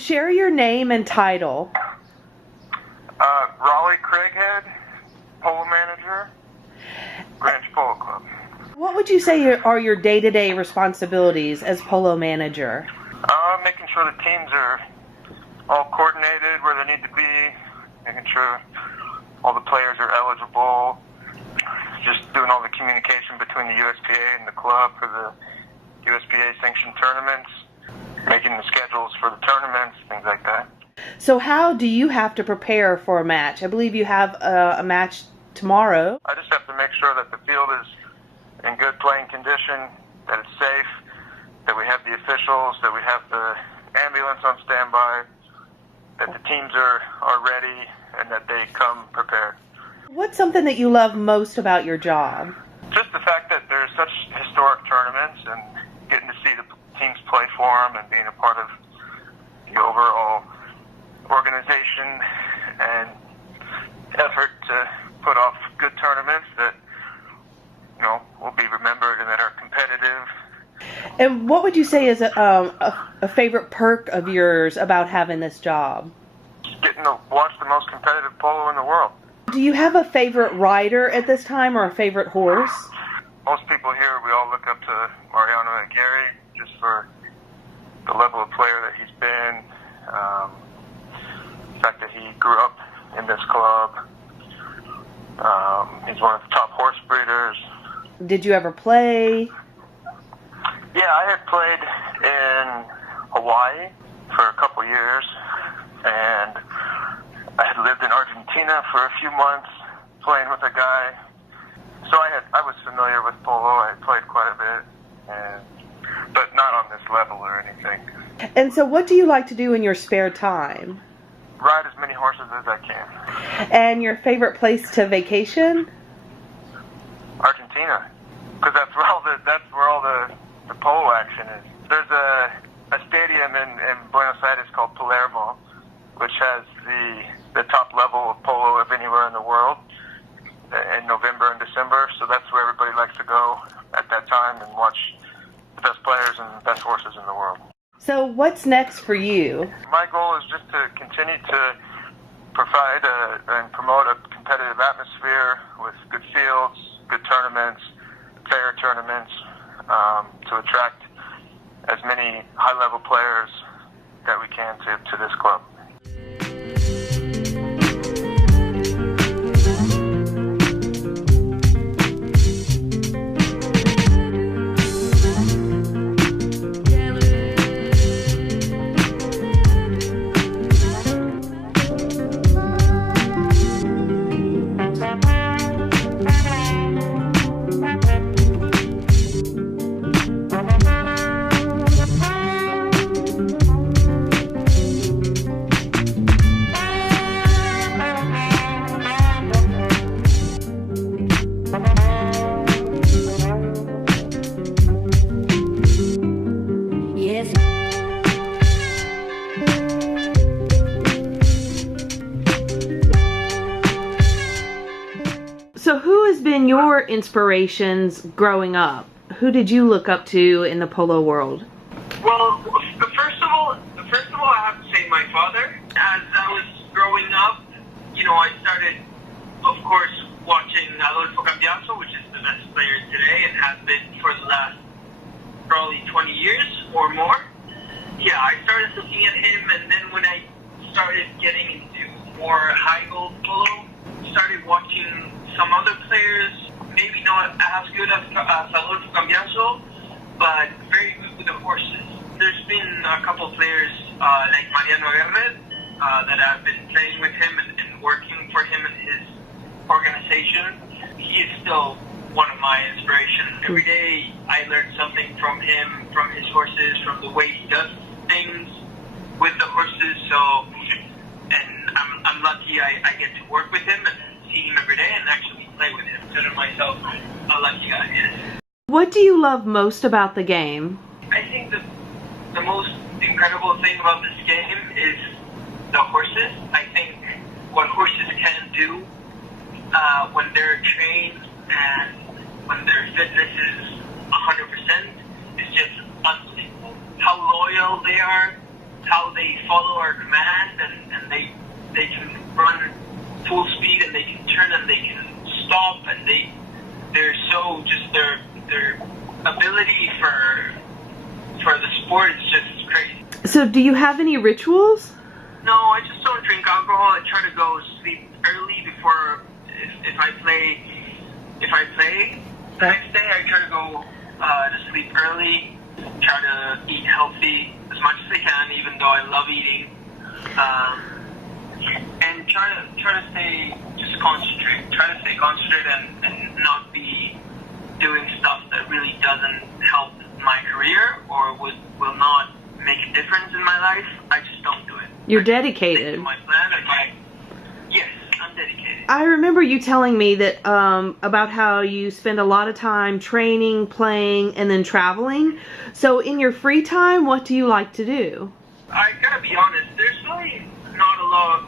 share your name and title. Raleigh Craighead, Polo Manager, Greenwich Polo Club. What would you say are your day-to-day responsibilities as Polo Manager? Making sure the teams are all coordinated where they need to be, making sure all the players are eligible, just doing all the communication between the USPA and the club for the USPA sanctioned tournaments, making the schedules for the tournaments, things like that. So how do you have to prepare for a match? I believe you have a match tomorrow. I just have to make sure that the field is in good playing condition, that it's safe, that we have the officials, that we have the ambulance on standby, that the teams are ready, and that they come prepared. What's something that you love most about your job? Just the fact that there's such historic tournaments and getting to see the teams play for them and being a part of the overall organization and effort to put off good tournaments that, you know, will be remembered and that are competitive. And what would you say is a favorite perk of yours about having this job? Getting to watch the most competitive polo in the world. Do you have a favorite rider at this time or a favorite horse? Most people here, we all look up to Mariano Aguirre just for the level of player that he's been, the fact that he grew up in this club. He's one of the top horse breeders. Did you ever play? Yeah, I had played in Hawaii for a couple years, and I had lived in Argentina for a few months playing with a guy. So I was familiar with polo. I played quite a bit, but not on this level or anything. And so what do you like to do in your spare time? Ride as many horses as I can. And your favorite place to vacation? Argentina, because that's where all the polo action is. There's a stadium in Buenos Aires called Palermo, which has the top level of polo of anywhere in the world in November and December. So that's where everybody likes to go at that time and watch the best players and the best horses in the world. So what's next for you? My goal is just to continue to provide and promote a competitive atmosphere with good fields, good tournaments, fair tournaments, to attract as many high-level players that we can to this club. So who has been your inspirations growing up? Who did you look up to in the polo world? Well, first of all, I have to say my father. As I was growing up, you know, I started, of course, watching Adolfo Cambiaso, which is the best player today and has been for the last probably 20 years or more. Yeah, I started looking at him, and then when I started getting into more high gold polo, started watching some other players, maybe not as good as Adolfo Cambiaso, but very good with the horses. There's been a couple of players like Mariano Aguirre that I've been playing with him and working for him and his organization. He is still one of my inspirations. Every day I learn something from him, from his horses, from the way he does things with the horses. So, and I'm lucky I get to work with him and see him every day and actually play with him. Consider myself a lucky guy. Yes. What do you love most about the game? I think the most incredible thing about this game is the horses. I think what horses can do when they're trained and when their fitness is 100% is just unbelievable. How loyal they are how they follow our commands, and they can run full speed, and they can turn, and they can stop, and they're so just their ability for the sport is just crazy. So do you have any rituals? No, I just don't drink alcohol. I try to go sleep early before if I play. If I play the next day, I try to go to sleep early. Try to eat healthy as much as I can, even though I love eating. And try to stay just concentrate. Try to stay concentrated and not be doing stuff that really doesn't help my career or will not make a difference in my life. I just don't do it. You're dedicated. Stick to my plan. Yes, I'm dedicated. I remember you telling me that about how you spend a lot of time training, playing, and then traveling. So in your free time, what do you like to do? I gotta be honest. There's really not a lot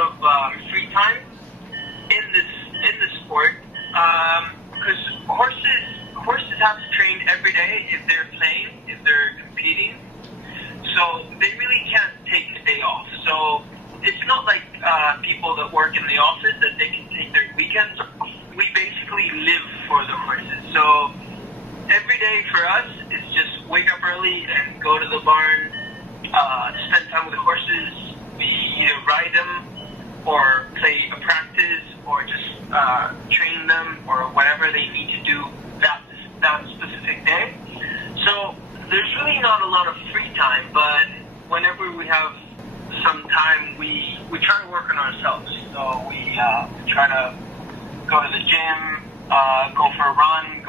of free time in this sport because horses have to train every day if they're playing, if they're competing. So they really can't take a day off. So it's not like people that work in the office that they can take their weekends off. We basically live for the horses. So every day for us is just wake up early and go to the barn, spend time with the horses. We either ride them or play a practice or just train them or whatever they need to do that specific day. So there's really not a lot of free time, but whenever we have some time, we try to work on ourselves. So we try to go to the gym, go for a run,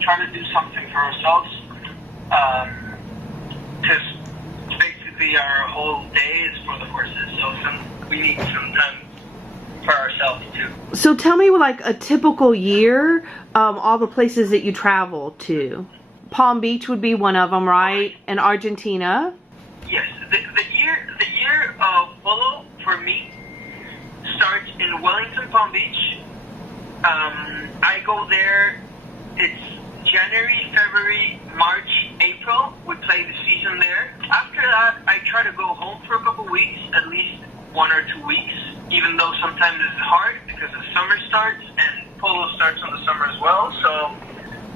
try to do something for ourselves. Because basically our whole day is for the horses, so we need some time for ourselves too. So tell me, like, a typical year, all the places that you travel to. Palm Beach would be one of them, right? And Argentina. Yes, the year of Polo for me starts in Wellington, Palm Beach. I go there. It's January, February, March, April. We play the season there. After that, I try to go home for a couple weeks, at least 1 or 2 weeks. Even though sometimes it's hard because the summer starts and Polo starts in the summer as well. So,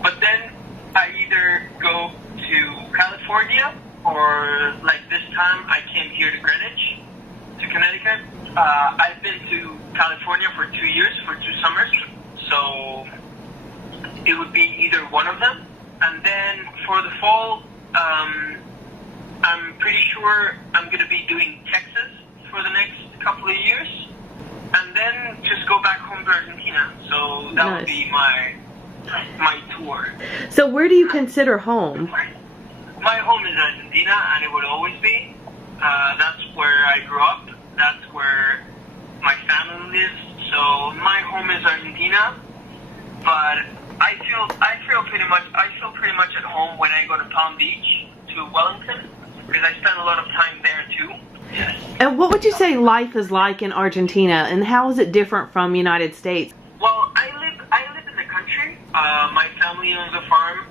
but then I either go to California or like this time I came here to Greenwich, to Connecticut. I've been to California for 2 years, for 2 summers. So it would be either one of them. And then for the fall, I'm pretty sure I'm going to be doing Texas for the next couple of years. And then just go back home to Argentina. So that would be my tour. So where do you consider home? My home is Argentina, and it would always be. That's where I grew up. That's where my family lives. So my home is Argentina, but I feel pretty much at home when I go to Palm Beach, to Wellington, because I spend a lot of time there too. Yes. And what would you say life is like in Argentina, and how is it different from United States? Well, I live in the country. My family owns a farm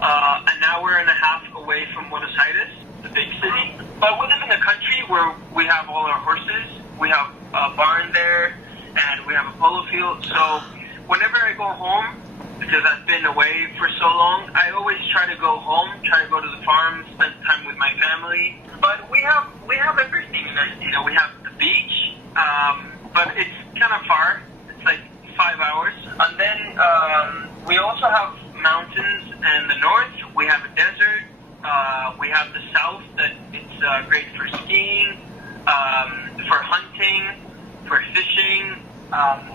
an hour and a half away from Buenos Aires, the big city. But we live in the country where we have all our horses. We have a barn there, and we have a polo field. So whenever I go home, because I've been away for so long, I always try to go home, try to go to the farm, spend time with my family. But we have everything in Argentina. We have the beach, but it's kind of far. It's like 5 hours. And then we also have mountains in the north. We have a desert. We have the south that it's great for skiing, for hunting, for fishing.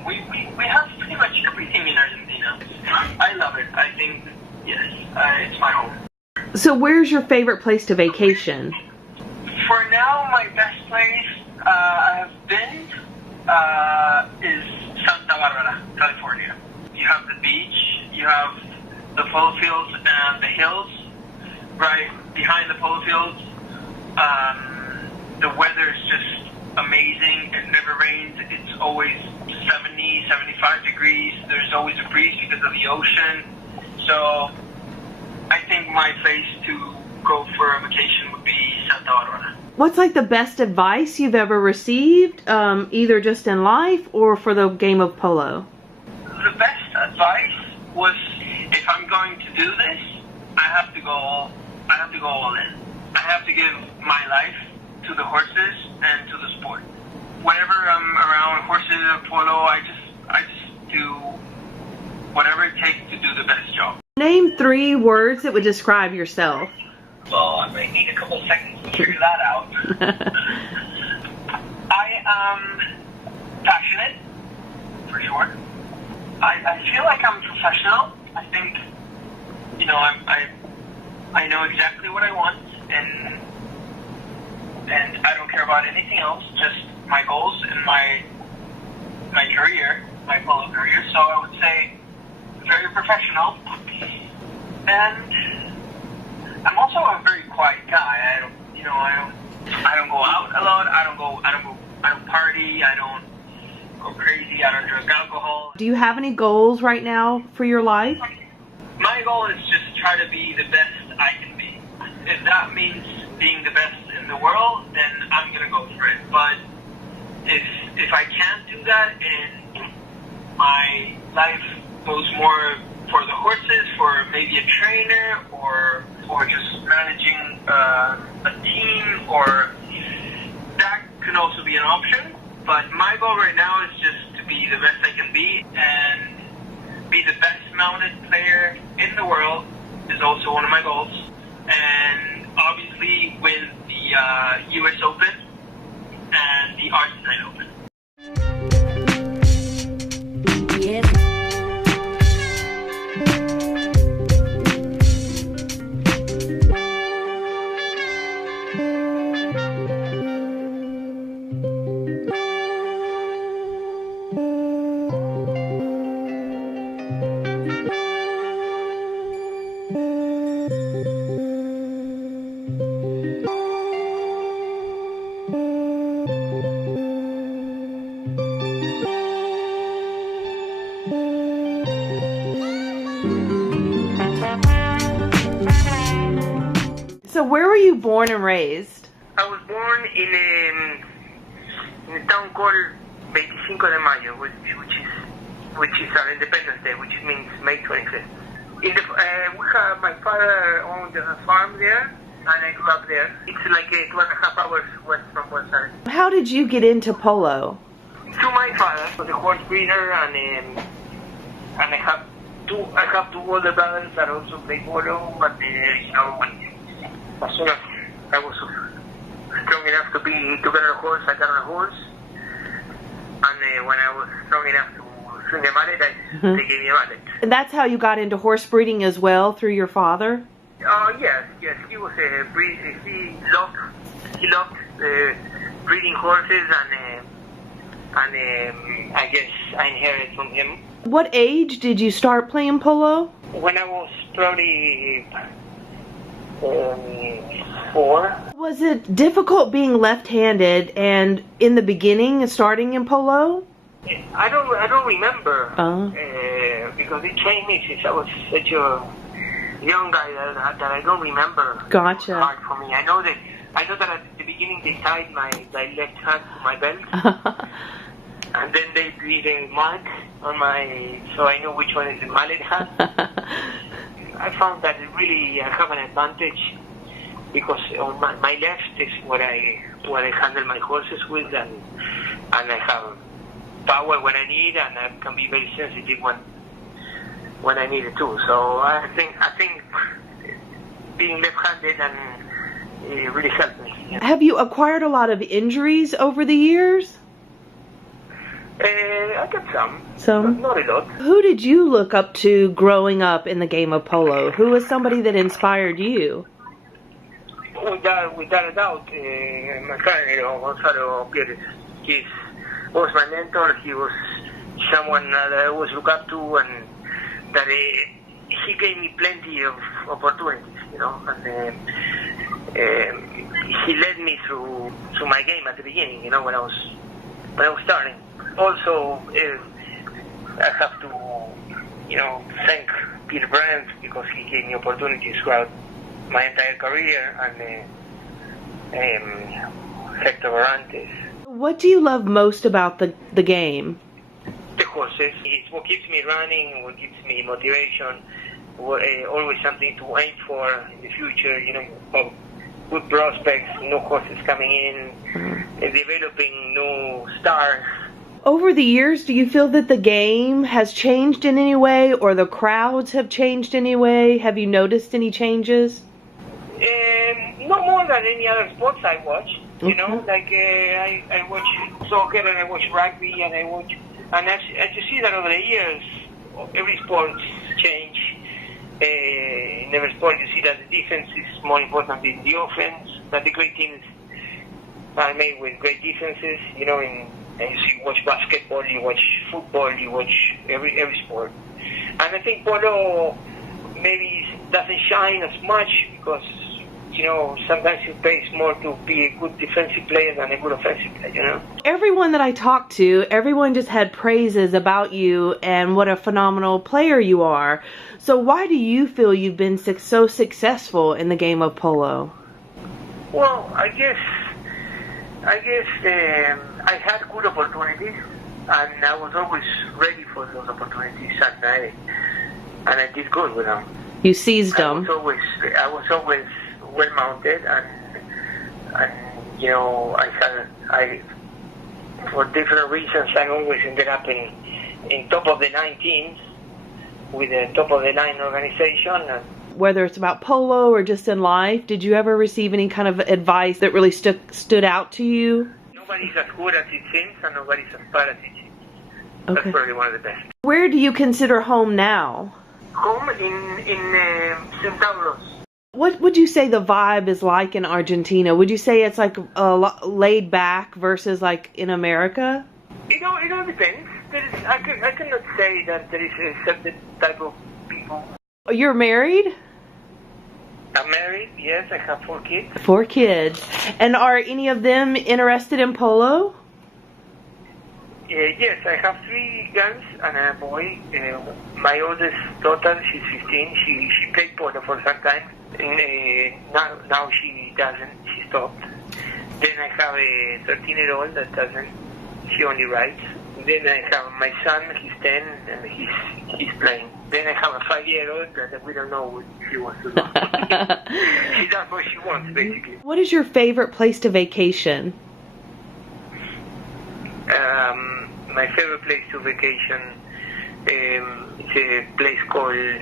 We have pretty much everything in Argentina. I love it. I think, yes, it's my home. So where's your favorite place to vacation? For now, my best place I have been is Santa Barbara, California. You have the beach, you have the polo fields and the hills right behind the polo fields. The weather is just amazing. It never rains. It's always 70, 75 degrees. There's always a breeze because of the ocean. So I think my place to go for a vacation would be Santa Barbara. What's like the best advice you've ever received, either just in life or for the game of polo? The best advice was, if I'm going to do this, I have to go all in. I have to give my life to the horses and to the sport. Whenever I'm around horses or polo, I just do whatever it takes to do the best job. Name 3 words that would describe yourself. Well, I might need a couple seconds to figure that out. I am passionate, for sure. I feel like I'm professional. I think, you know, I know exactly what I want, and I don't care about anything else, just my goals and my career, my polo career. So I would say very professional, and I'm also a very quiet guy. I don't go out a lot. I don't party. I don't go crazy. I don't drink alcohol. Do you have any goals right now for your life? My goal is just try to be the best I can be. If that means being the best in the world, then I'm gonna go for it. But if I can't do that, and my life goes more for the horses, for maybe a trainer, or just managing a team, or that can also be an option. But my goal right now is just to be the best I can be, and be the best mounted player in the world is also one of my goals. And obviously win the US Open and the Argentine Open. So where were you born and raised? I was born in a town called 25 de Mayo, which is our Independence Day, which means May 25th. My father owned a farm there, and I grew up there. It's like 2.5 hours west from Buenos Aires. How did you get into polo? To my father, was a horse breeder, and I have two older brothers that also play polo. But as soon as I was strong enough to get on a horse, I got on a horse. And when I was strong enough to swing a mallet, they gave me a mallet. And that's how you got into horse breeding as well, through your father? Yes. He was a breeder. He loved breeding horses, and I guess I inherited from him. What age did you start playing polo? When I was probably 4. Was it difficult being left-handed and in the beginning starting in polo? I don't remember because they trained me since I was such a young guy that I don't remember. Gotcha. It was hard for me. I know that at the beginning they tied my left hand to my belt, and then they did a mark on so I know which one is the mallet hand. I found that really I have an advantage because on my left is what I handle my horses with, and I have power when I need, and I can be very sensitive when I need it too. So I think being left-handed and really helped me. Yeah. Have you acquired a lot of injuries over the years? I got some. Some? Not a lot. Who did you look up to growing up in the game of polo? Who was somebody that inspired you? Without a doubt, my father, Gonzalo Pierres. He was my mentor. He was someone that I always look up to, and that he gave me plenty of opportunities, and he led me through my game at the beginning, when I was starting. Also, I have to, thank Peter Brandt, because he gave me opportunities throughout my entire career, Hector Orantes. What do you love most about the game? The horses. It's what keeps me running, what gives me motivation, always something to aim for in the future, have good prospects, new horses coming in, developing new stars. Over the years, do you feel that the game has changed in any way, or the crowds have changed in any way? Have you noticed any changes? No more than any other sports I watch. Like I watch soccer and I watch rugby and as you see that over the years, every sport change. In every sport, you see that the defense is more important than the offense. That the great teams are made with great defenses. And you see, watch basketball, you watch football, you watch every sport. And I think polo maybe doesn't shine as much because sometimes it pays more to be a good defensive player than a good offensive player. Everyone that I talked to, everyone just had praises about you and what a phenomenal player you are. So why do you feel you've been so successful in the game of polo? Well, I guess I had good opportunities, and I was always ready for those opportunities, and I did good with them. You seized them. I was always well mounted, and for different reasons, I always ended up in top of the 9 teams with a top of the 9 organization. Whether it's about polo or just in life, did you ever receive any kind of advice that really stood out to you? Nobody's as good as it seems, and nobody's as bad as it seems. Okay. That's probably one of the best. Where do you consider home now? Home in Centauros. What would you say the vibe is like in Argentina? Would you say it's like laid back versus like in America? It all depends. I cannot say that there is a certain type of people. You're married? I'm married, yes. I have 4 kids. 4 kids. And are any of them interested in polo? Yes, I have 3 girls and a boy. My oldest daughter, she's 15. She played polo for some time. Now she doesn't. She stopped. Then I have a 13-year-old that doesn't. She only rides. Then I have my son. He's 10 and he's playing. Then I have a 5-year-old that we don't know what she wants to do. She does what she wants, basically. What is your favorite place to vacation? My favorite place to vacation is a place called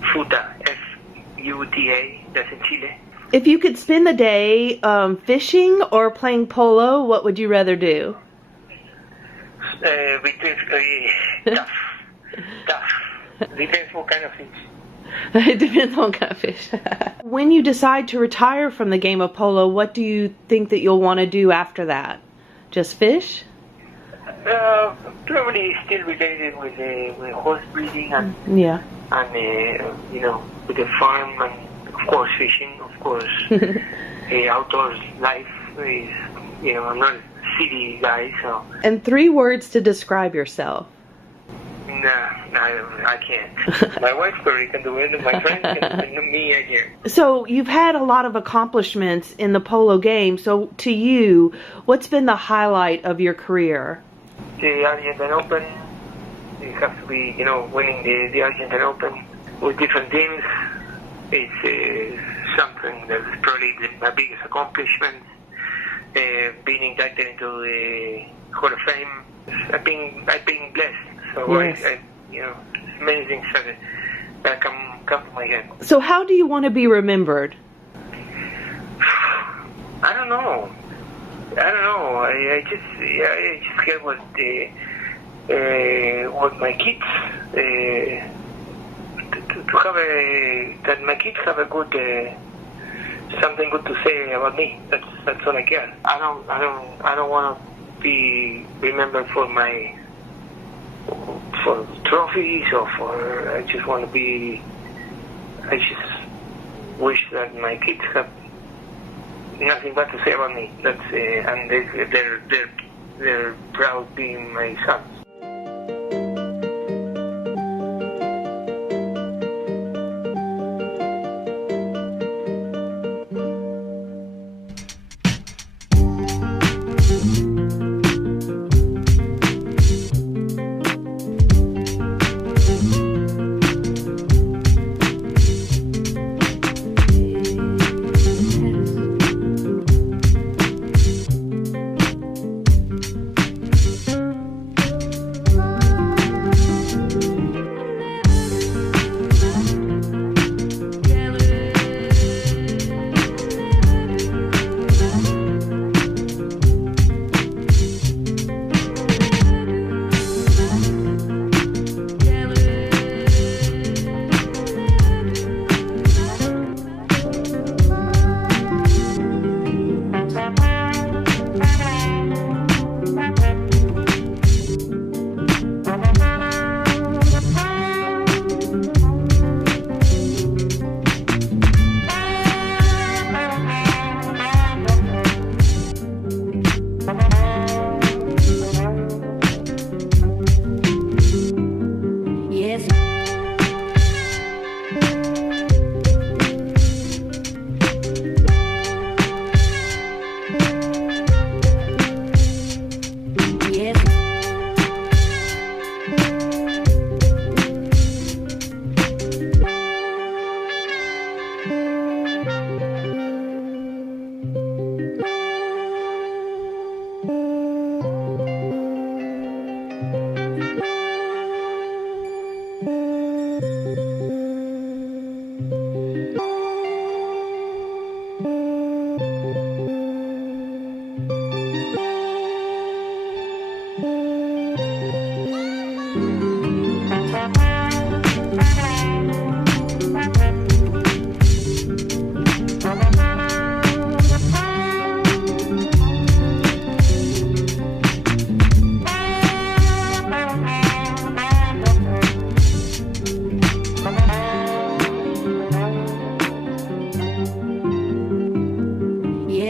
Futa, F-U-T-A, that's in Chile. If you could spend the day fishing or playing polo, what would you rather do? Tough. Depends what kind of fish. It depends on what kind of fish. When you decide to retire from the game of polo, what do you think that you'll want to do after that? Just fish? Probably still related with horse breeding and with the farm and of course fishing. Of course, outdoors life is I'm not a city guy, so. And 3 words to describe yourself. No, I can't. My wife probably can do it, my friends can do me, I can't. So you've had a lot of accomplishments in the polo game. So to you, what's been the highlight of your career? The Argentine Open. You have to be, winning the Argentine Open with different teams. It's something that's probably my biggest accomplishment. Being inducted into the Hall of Fame. I've been blessed. So yes. Many things that come to my head. So how do you want to be remembered? I don't know. I just get what my kids to have that my kids have a good something good to say about me. That's all I care. I don't want to be remembered for trophies or I just want to be. I just wish that my kids have nothing bad to say about me. That's and they're proud being my sons.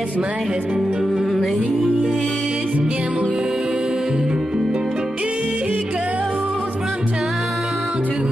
Yes, my husband, he's a gambler. He goes from town to